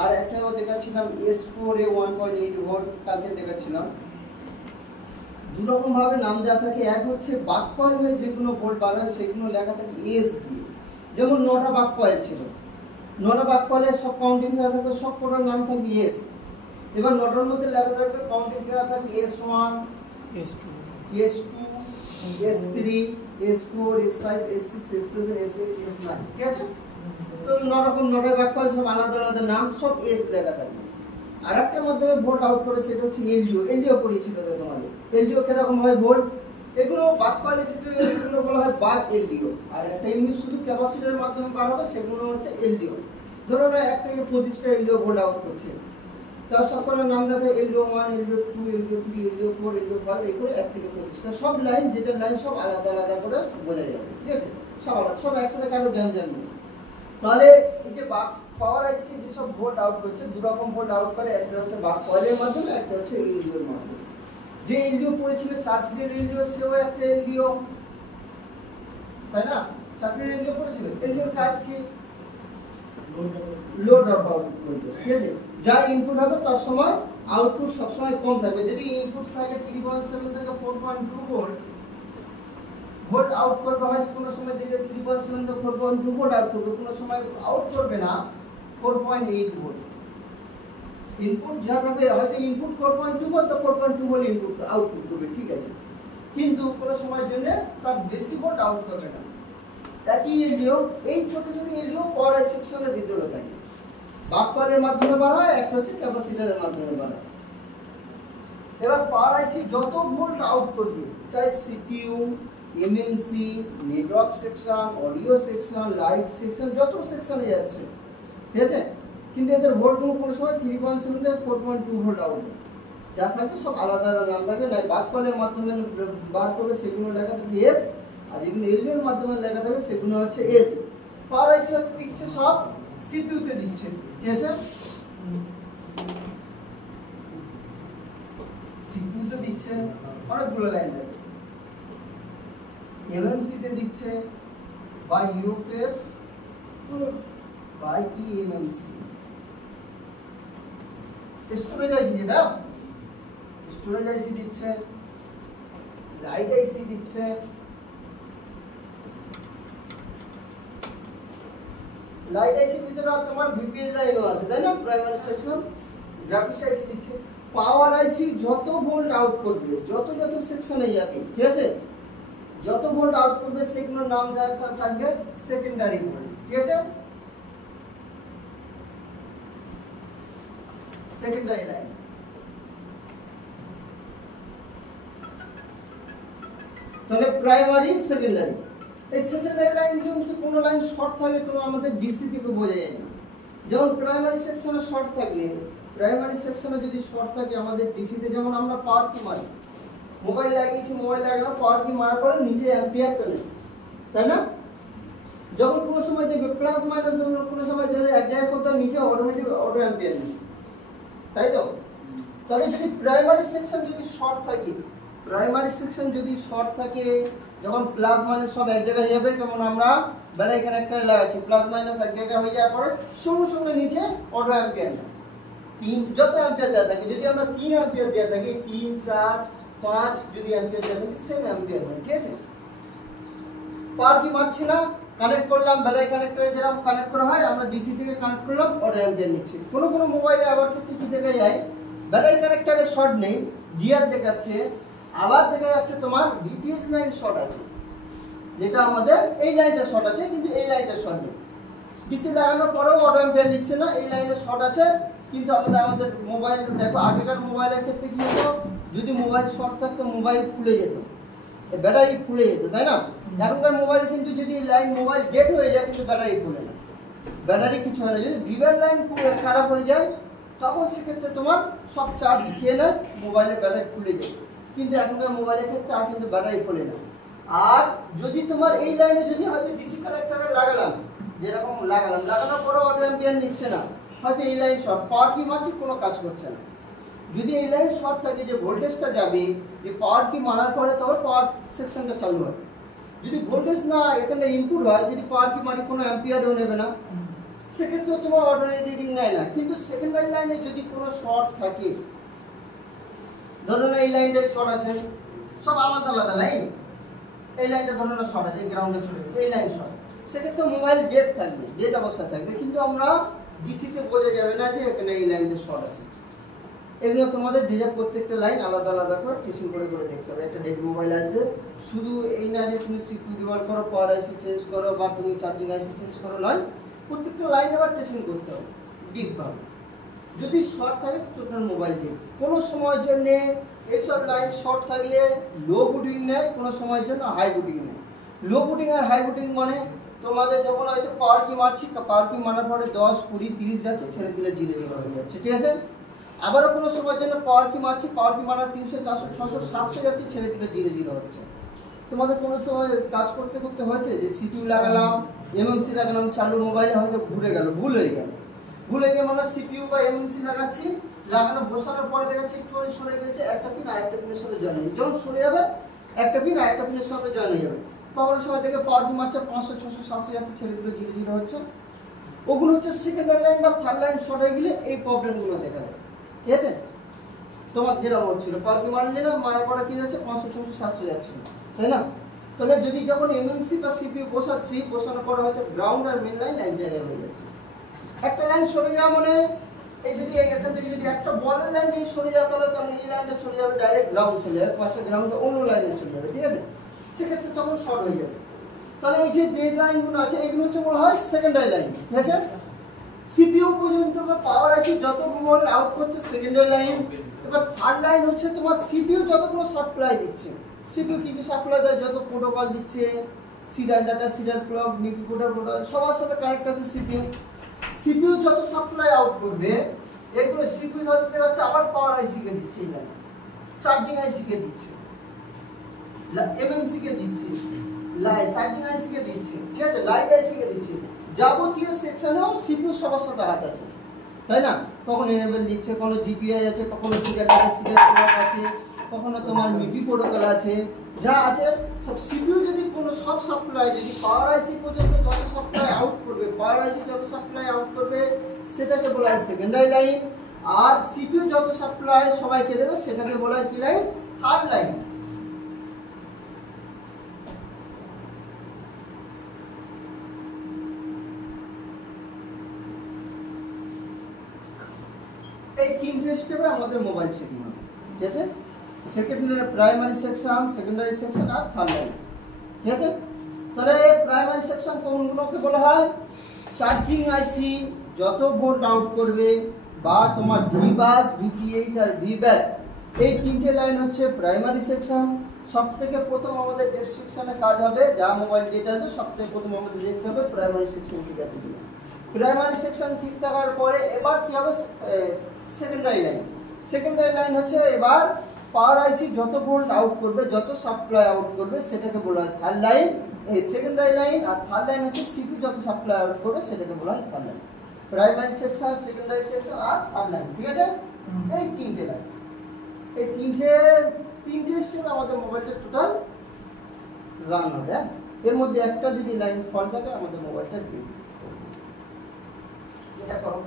আর একটাও দেখাচ্ছিলাম S4 এ 1.8 volt, কালকে দেখাচ্ছিলাম। দু রকম ভাবে নাম দেওয়া থাকে। এক হচ্ছে বাক কয়েল হয়ে যেগুলো ভোল্ট বার হয় সেগুলো লেখা থাকে S দিয়ে, যেমন 9টা বাক কয়েল ছিল, 9টা বাক কয়েলের সব কাউন্টিং দেওয়া থাকবে, সব কটার নাম থাকবে S। এবার 9টার মধ্যে লেখা থাকবে কাউন্টিং দেওয়া থাকবে S1, S2, S3, S4, S5, S6, S7, S8, S9, ঠিক আছে? তো 9 রকম 9টা বাক কয়েল সব আলাদা আলাদা নাম, সব S লেখা থাকবে। আর একটা মাধ্যমে ভোল্ট আউট করে সেটা হচ্ছে এলডিও পড়েছিল তোমাদের। এলডিও কিরকম হয় ভোল্ট, এগুলো বাক কয়েলে যেগুলো বলা হয় বাক এলডিও, আর একটা এমনি শুধু ক্যাপাসিটরের মাধ্যমে বার হবে সেগুলো হচ্ছে এলডিও। ধরো না 1 থেকে 25টা এলডিও ভোল্ট আউট করছে, তার সবকটার নাম দেওয়া থাকে LDO 1, LDO 2, LDO 3, LDO 4, LDO 5, এই করে 1 থেকে 25টা সব লাইন, যেটা লাইন সব আলাদা আলাদা করে বোঝা যাবে, ঠিক আছে? সব আলাদা, সব একসাথে কারো গ্যাঞ্জাম নেই। তাহলে এই যে বাক পাওয়ার আইসি যে সব ভোল্ট আউট করছে, দু রকম ভোল্ট আউট করে, একটা হচ্ছে বাক কয়েলের মাধ্যমে, একটা হচ্ছে এলডিওর মাধ্যমে। যে এলডিও পড়েছিল 4 ফিটের এলডিও, সেও একটা এলডিও, তাই না? 4 ফিটের এলডিও পড়েছিল। এলডিওর কাজ কি? লোড অফ আউটপুট ভোল্টেজ, ঠিক আছে? যা ইনপুট হবে তার সময় আউটপুট সব সময় কম থাকবে। যদি ইনপুট থাকে 3.7 থেকে 4.2 ভোল্ট আউট করবে, হয়তো কোনো সময় দেখবে 3.7 থেকে 4.2 ভোল্ট আউট করবে, কোনো সময় আউট করবে না 4.8 ভোল্ট। ইনপুট যা থাকবে, হয়তো ইনপুট 4.2 ভোল্ট, তো 4.2 ভোল্ট ইনপুট আউটপুট করবে, ঠিক আছে? কিন্তু কোনো সময়ের জন্য তার বেশি ভোল্ট আউট করবে না। একই এলডিও, এই ছোট ছোট এলডিও পাওয়ার সেকশনের ভিতরে থাকে। বাক কয়েলের মাধ্যমে বার হয়, একটা হচ্ছে ক্যাপাসিটরের মাধ্যমে বার হয়। এবার পাওয়ার আইসি যত ভোল্ট আউট করবে, চাই CPU, MMC, network section, audio section, light section, যত সেকশনে যাচ্ছে, ঠিক আছে? কিন্তু এদের ভোল্টগুলো কোনো সময় 3.7 থেকে 4.2 ভোল্ট আউট হবে। যা থাকবে সব আলাদা আলাদা নাম থাকবে। না বাক কয়েলের মাধ্যমে বার করবে সেগুলো লেখা থাকবে এস, আর যেগুলো এলডিওর মাধ্যমে লেখা থাকবে সেগুলো হচ্ছে এল। পাওয়ার আইসি দিচ্ছে সব সিপিইউ তে দিচ্ছে, ঠিক আছে? সিপিইউ তে দিচ্ছে অনেকগুলো লাইন থাকবে, এমএমসি তে দিচ্ছে by UFS by eMMC. Storage IC, যেটা স্টোরেজ আইসি দিচ্ছে, লাইট আইসি দিচ্ছে, লাইট আইসির ভিতরে তোমার ভিপিএস লাইনও আছে, তাই না? প্রাইমারি সেকশন, গ্রাফিক্স আইসি দিচ্ছে। পাওয়ার আইসি যত ভোল্ট আউট করবে, যত যত সেকশনে যাবে, ঠিক আছে? যত ভোল্ট আউট করবে সেগুলোর নাম থাকবে সেকেন্ডারি ভোল্ট, ঠিক আছে? Secondary line. তাহলে প্রাইমারি, সেকেন্ডারি। এই সেকেন্ডারি লাইন কিন্তু কোনো লাইন শর্ট থাকলে কোনো আমাদের ডিসি থেকে বোঝা যায় না। যেমন প্রাইমারি সেকশনে শর্ট থাকলে, প্রাইমারি সেকশনে যদি শর্ট থাকে আমাদের ডিসিতে, যেমন আমরা পাওয়ার কি মারি, মোবাইল লাগিয়েছি, মোবাইল লাগানো পাওয়ার কি মারার পরে নিচে অ্যাম্পিয়ার পেলে, তাই না? যখন কোনো সময় দেখবে প্লাস মাইনাস, ধরুন কোনো সময় দেখবে এক জায়গায় কোথাও নিচে অটোমেটিক অটো অ্যাম্পিয়ার নেই, তাই তো? তাহলে যদি প্রাইমারি সেকশন যদি শর্ট থাকে, প্রাইমারি সেকশন যদি শর্ট থাকে, যখন প্লাস মাইনাস সব এক জায়গায় যাবে, যেমন আমরা ব্যাটারি কানেক্টর লাগাচ্ছি, প্লাস মাইনাস এক জায়গায় হয়ে যাওয়ার পরে সঙ্গে সঙ্গে নিচে অটো অ্যাম্পিয়ার না, যত অ্যাম্পিয়ার দেওয়া থাকে, যদি আমরা 3 অ্যাম্পিয়ার দেওয়া থাকি, 3, 4, 5 যদি অ্যাম্পিয়ার দেওয়া থাকে, সেম অ্যাম্পিয়ার হয়, ঠিক আছে? পাওয়ার কি মারছি না, কানেক্ট করলাম, ব্যাটারি কানেক্টরে যেরকম কানেক্ট করা হয়, আমরা ডিসি থেকে কানেক্ট করলাম, অটো অ্যাম্পিয়ার নিচ্ছি। কোনো কোনো মোবাইলে আবার ক্ষেত্রে কি দেখা যায়, ব্যাটারি কানেক্টরে শর্ট নেই, জিআর দেখাচ্ছে, আবার দেখা যাচ্ছে তোমার ভিপিএস লাইন শর্ট আছে, যেটা আমাদের এই লাইনটা শর্ট আছে, কিন্তু এই লাইনটা শর্ট নেই। ডিসি লাগানোর পরেও অটো অ্যাম্পিয়ার নিচ্ছে না, এই লাইনে শর্ট আছে, কিন্তু আমাদের মোবাইলটা দেখো, আগেকার মোবাইলের ক্ষেত্রে কি হতো, যদি মোবাইল শর্ট থাকতো মোবাইল ফুলে যেত, ব্যাটারি ফুলে যেত, তাই না? এখনকার মোবাইলে কিন্তু যদি লাইন মোবাইল ডেড হয়ে যায় কিন্তু ব্যাটারি ফুলে না, ব্যাটারি কিছু হয় না। যদি ভিভের লাইন খারাপ হয়ে যায় তখন সেক্ষেত্রে তোমার সব চার্জ খেয়ে নেয়, মোবাইলের ব্যাটারি ফুলে যায়। কিন্তু এখনকার মোবাইলের ক্ষেত্রে আর কিন্তু ব্যাটারি ফুলে না। আর যদি তোমার এই লাইনে যদি হয়তো ডিসি কানেক্টরে লাগালাম, যেরকম লাগানোর পরে অটো অ্যাম্পিয়ার নিচ্ছে না, হয়তো এই লাইন শর্ট, পাওয়ার কি মারছি কোনো কাজ করছে না। যদি এই লাইন শর্ট থাকে, যে ভোল্টেজটা যাবে, যে পাওয়ার কি মারার পরে তবে পাওয়ার সেকশনটা চালু হয়। যদি ভোল্টেজ না এখানে ইনপুট হয়, যদি পাওয়ার কি মারি কোনো অ্যাম্পিয়ারও নেবে না, সেক্ষেত্রে তোমার অর্ডিনারি রিডিং নেয় না। কিন্তু সেকেন্ডারি লাইনে যদি কোনো শর্ট থাকে, ধরুন এই লাইনটা শর্ট আছে, সব আলাদা আলাদা লাইন, এই লাইনটা ধরুন শর্ট আছে, এই গ্রাউন্ডে চলে গেছে, এই লাইন শর্ট, সেক্ষেত্রে মোবাইল ডেড থাকবে, ডেড অবস্থায় থাকবে, কিন্তু আমরা ডিসিতে বোঝা যাবে না যে এখানে এই লাইনটা শর্ট আছে। এগুলো তোমাদের যে যা প্রত্যেকটা লাইন আলাদা আলাদা করে টেস্টিং করে করে দেখতে হবে। একটা ডেড মোবাইল আছে, শুধু এই না যে তুমি সিপিইউ রিভলভ করো, পাওয়ার আইসি চেঞ্জ করো বা তুমি চার্জিং আইসি চেঞ্জ করো, নয়, প্রত্যেকটা লাইন আবার টেস্টিং করতে হবে ডিপভাবে। যদি শর্ট থাকে তো তোমার মোবাইল ডিপ। কোনো সময়ের জন্য এইসব লাইন শর্ট থাকলে লো বুটিং নেয়, কোনো সময়ের জন্য হাই বুটিং নেয়। লো বুটিং আর হাই বুটিং মানে তোমাদের যখন হয়তো পাওয়ার কি মারছি, পাওয়ার কি মারার পরে 10, 20, 30 যাচ্ছে, ছেড়ে দিলে 0, 0 হয়ে যাচ্ছে, ঠিক আছে। আবারও কোনো সময়ের জন্য পাওয়ার কি মারছি, পাওয়ার কি মারা 300, 400, 600, 700 যাচ্ছে, ছেড়ে দিলে 0, 0 হচ্ছে। তোমাদের কোনো সময় কাজ করতে করতে হয়েছে যে সিপিইউ লাগালাম, এমএমসি লাগালাম, চালু মোবাইলে হয়তো ঘুরে গেল, ভুল হয়ে গেল মানে সিপিইউ বা এমএমসি লাগাচ্ছি, লাগানো বসানোর পরে দেখাচ্ছি একটু করে সরে গেছে, একটা পিন আর একটা পিনের সাথে জয়েন হয়ে, যখন সরে যাবে একটা পিন আর একটা পিনের সাথে জয়েন হয়ে যাবে। পাওয়ার সময় থেকে পাওয়ার কি মারছে 500, 600, 700 যাচ্ছে, ছেড়ে দিলে 0, 0 হচ্ছে। ওগুলো হচ্ছে সেকেন্ডারি লাইন বা থার্ড লাইন শর্ট হয়ে গেলে এই প্রবলেমগুলো দেখা যায়, ঠিক আছে। তোমার যেরকম হচ্ছিল পাওয়ার কি মারলে না, মারার পরে কি যাচ্ছে 500, 600, 700 যাচ্ছে, তাই না। তাহলে যদি যখন এমএমসি বা সিপিইউ বসাচ্ছি, বসানোর পরে হয়তো গ্রাউন্ড আর মেইন লাইন এক জায়গায় হয়ে যাচ্ছে। একটা লাইন সরে যাওয়া মানে এই যদি এখান থেকে যদি একটা বলের লাইন যদি সরে যায়, তাহলে এই লাইনটা চলে যাবে ডাইরেক্ট গ্রাউন্ড চলে যাবে, পাশে গ্রাউন্ডে অন্য লাইনে চলে যাবে, ঠিক আছে। সেক্ষেত্রে তখন শর্ট হয়ে যাবে। তাহলে এই যে লাইনগুলো আছে এগুলো হচ্ছে বলা হয় সেকেন্ডারি লাইন, ঠিক আছে। সিপিইউ পর্যন্ত পাওয়ার আছে যতগুলো আউট করছে সেকেন্ডারি লাইন। এবার থার্ড লাইন হচ্ছে তোমার সিপিইউ যতগুলো সাপ্লাই দিচ্ছে, সিপিইউ কি কি সাপ্লাই দেয়, যত প্রোটোকল দিচ্ছে, serial data, serial clock, DP protocol সবার সাথে কানেক্ট আছে সিপিইউ। সিপিইউ যত সাপ্লাই আউট করবে, এগুলো সিপিইউ হয়তো দেখাচ্ছে আবার পাওয়ার আইসি কে দিচ্ছে, এই লাইন চার্জিং আইসি কে দিচ্ছে, এমএমসি কে দিচ্ছে, চার্জিং আইসি কে দিচ্ছে, ঠিক আছে, লাইট আইসি কে দিচ্ছে। যাবতীয় সেকশনেও সিপিইউ সবার সাথে হাত আছে, তাই না। কখনো এনেবল দিচ্ছে, কোনো জিপিআই আছে, কখনো সিরিয়াল আছে, সিরিয়াল ক্লক আছে, কখনো তোমার মিপি প্রোটোকল আছে, যা আছে সব সিপিইউ যদি কোনো সব সাপ্লাই যদি পাওয়ার আইসি পর্যন্ত যত সাপ্লাই আউট করবে, পাওয়ার আইসি যত সাপ্লাই আউট করবে সেটাকে বলা হয় সেকেন্ডারি লাইন। আর সিপিইউ যত সাপ্লাই সবাইকে দেবে সেটাকে বলা হয় কি লাইন, থার্ড লাইন। এই তিনটে স্টেপে আমাদের মোবাইল চেকিং হবে, ঠিক আছে। Secondary primary section, secondary section আর থার্ড লাইন, ঠিক আছে। তাহলে প্রাইমারি সেকশন কোনগুলোকে বলা হয়, চার্জিং আইসি যত ভোল্ট আউট করবে বা তোমার ভি বাস, ভিটিএইচ আর ভি ব্যাক, এই তিনটে লাইন হচ্ছে প্রাইমারি সেকশন। সবথেকে প্রথম আমাদের ডেট সেকশনে কাজ হবে, যা মোবাইল ডেটা আছে সবথেকে প্রথম আমাদের দেখতে হবে প্রাইমারি সেকশন ঠিক আছে কিনা। প্রাইমারি সেকশন ঠিক থাকার পরে এবার কি হবে, সেকেন্ডারি লাইন। সেকেন্ডারি লাইন হচ্ছে এবার পাওয়ার আইসি যত ভোল্ট আউট করবে, যত সাপ্লাই আউট করবে সেটাকে বলা হয় থার্ড লাইন। এই সেকেন্ডারি লাইন আর থার্ড লাইন হচ্ছে সিপিইউ যত সাপ্লাই আউট করবে সেটাকে বলা হয় third line. Primary section, secondary section আর থার্ড লাইন, ঠিক আছে। এই তিনটে লাইন, এই তিনটে স্টেপে আমাদের মোবাইলটা টোটাল রান হবে। এর মধ্যে একটা যদি লাইন ফল্ট থাকে আমাদের মোবাইলটা ডিপ। এটা করো।